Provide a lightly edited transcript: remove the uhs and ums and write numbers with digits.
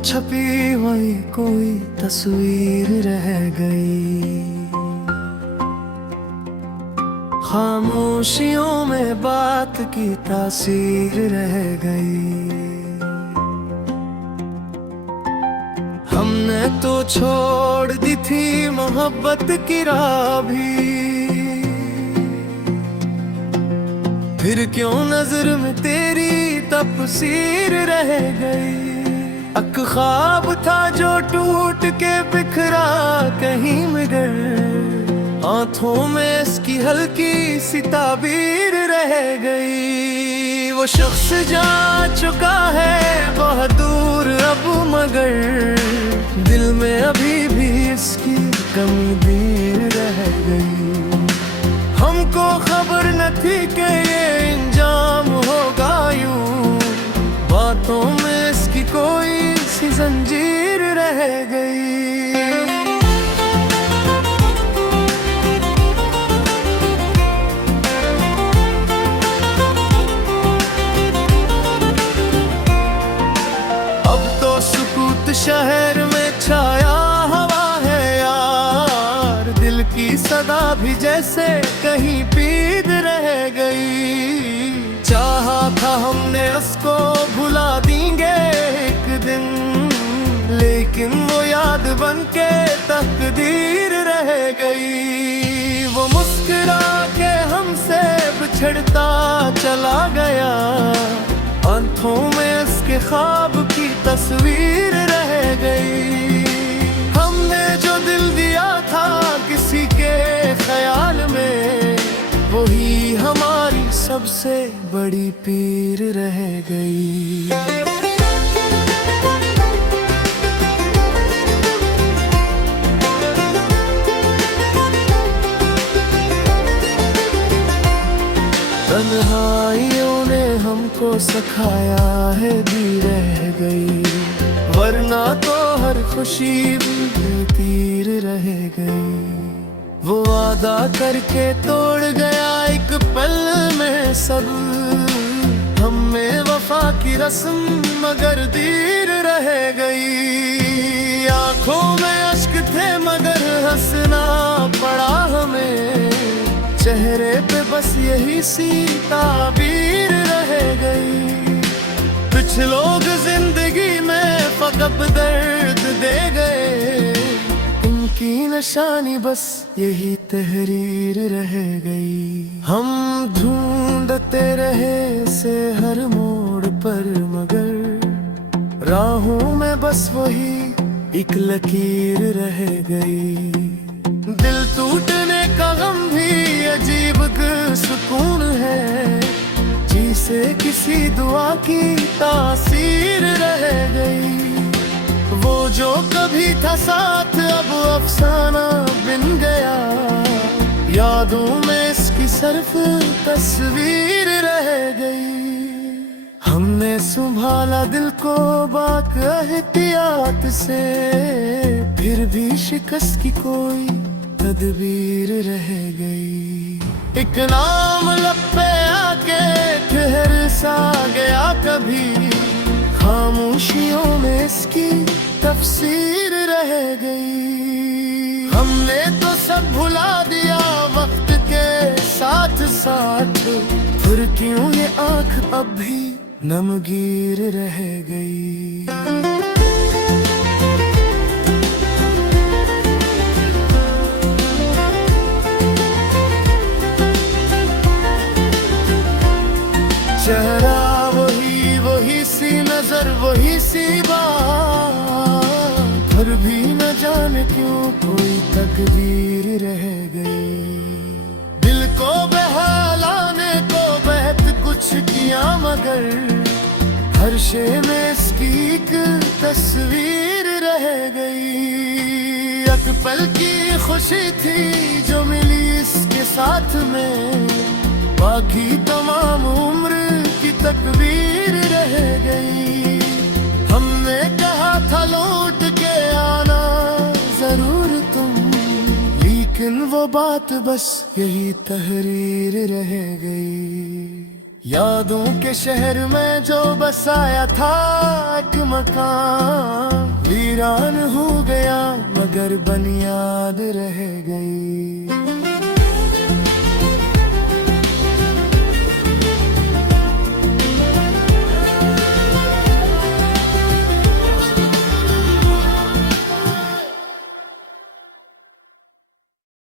छपी हुई कोई तस्वीर रह गई। खामोशियों में बात की तासीर रह गई। हमने तो छोड़ दी थी मोहब्बत की राह भी, फिर क्यों नजर में तेरी तफसीर रह गई। एक ख्वाब था जो टूट के बिखरा कहीं मगर आंखों में इसकी हल्की सी ताबीर रह गई। वो शख्स जा चुका है बहुत दूर अब, मगर दिल में अभी भी इसकी कमी देर रह गई। हमको खबर न थी कि ये इंजाम होगा यूं, बातों में इसकी कोई सी जंजीर रह गई। अब तो सुकूत शहर में छाया हवा है यार, दिल की सदा भी जैसे कहीं पीद रह गई। चाहा था हमने उसको भुला देंगे एक दिन, लेकिन वो याद बनके तकदीर रह गई। वो मुस्कुरा के हमसे बिछड़ता चला गया, आंखों में उसके ख्वाब की तस्वीर रह गई। हमने जो दिल दिया था किसी के ख्याल में, वही हमारी सबसे बड़ी पीर रह गई। तन्हाइयों ने हमको सिखाया है भी रह गई, वरना तो हर खुशी भी तीर रह गई। वो वादा करके तोड़ गया एक पल में सब, हमें वफा की रस्म मगर दीर रह गई। आंखों में अश्क थे मगर हंसना पड़ा हमें, चेहरे पे बस यही सी ताबीर रह गई। कुछ लोग जिंदगी में फकत दर्द दे गए, उनकी निशानी बस यही तहरीर रह गई। हम ढूंढते रहे से हर मोड़ पर, मगर राहों में बस वही एक लकीर रह गई। दिल टूटने का गम भी अजीब सुकून है, जिसे किसी दुआ की तासीर रह गई। वो जो कभी था साथ अब अफसाना बन गया, यादों में इसकी सिर्फ तस्वीर रह गई। हमने संभाला दिल को बाक एहतियात से, फिर भी शिकस्त की कोई तदबीर रह गई। एक नाम लब पे आके ठहर सा गया कभी, खामोशियों में इसकी तफसीर रह गई। हमने तो सब भुला दिया वक्त के साथ साथ, फिर क्यों ये आँख अब भी नमगीर रह गई। चेहरा वही वही सी नजर वही सी बात, फिर भी न जाने क्यों कोई तकदीर रह गई। दिल को बहलाने को बहुत कुछ किया मगर हर शे में इसकी एक तस्वीर रह गई। एक पल की खुशी थी जो मिली इसके साथ में, बाकी तमाम उम्र की तकदीर रह गई। हमने कहा था लौट के आना जरूर तुम, लेकिन वो बात बस यही तहरीर रह गई। यादों के शहर में जो बसाया था एक मकान, वीरान हो गया मगर बुनियाद रह गई।